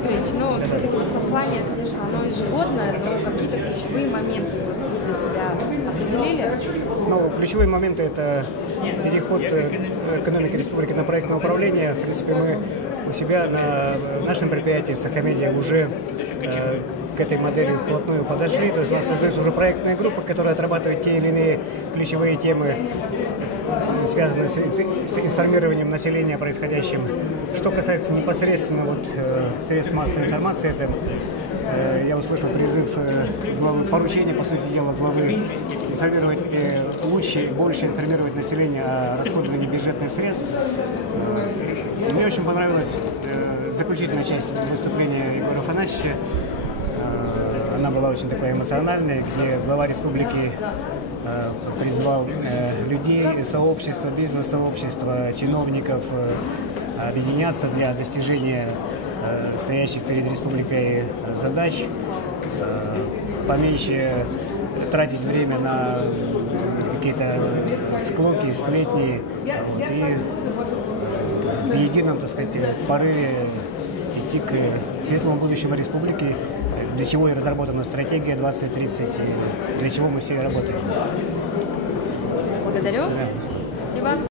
Викторович, но все-таки послание, конечно, оно ежегодное, но какие-то ключевые моменты вот вы для себя определили? Ну, ключевые моменты – это переход экономики республики на проектное управление. В принципе, мы у себя на нашем предприятии Сахамедиа уже к этой модели вплотную подошли. То есть у нас создаются уже проектные группы, которые отрабатывают те или иные ключевые темы, связанные с информированием населения о происходящем. Что касается непосредственно средств массовой информации, это я услышал призыв главы, поручение, по сути дела, главы информировать лучше и больше информировать население о расходовании бюджетных средств. Мне очень понравилась заключительная часть выступления Егора Афанасьевича. Она была очень такая эмоциональная, где глава республики призвал людей, сообщества, бизнес-сообщества, чиновников объединяться для достижения стоящих перед республикой задач, поменьше тратить время на какие-то склоки, сплетни, и в едином, так сказать, порыве идти к светлому будущему республики, для чего и разработана стратегия 2030, и для чего мы все работаем. Благодарю. Да. Спасибо.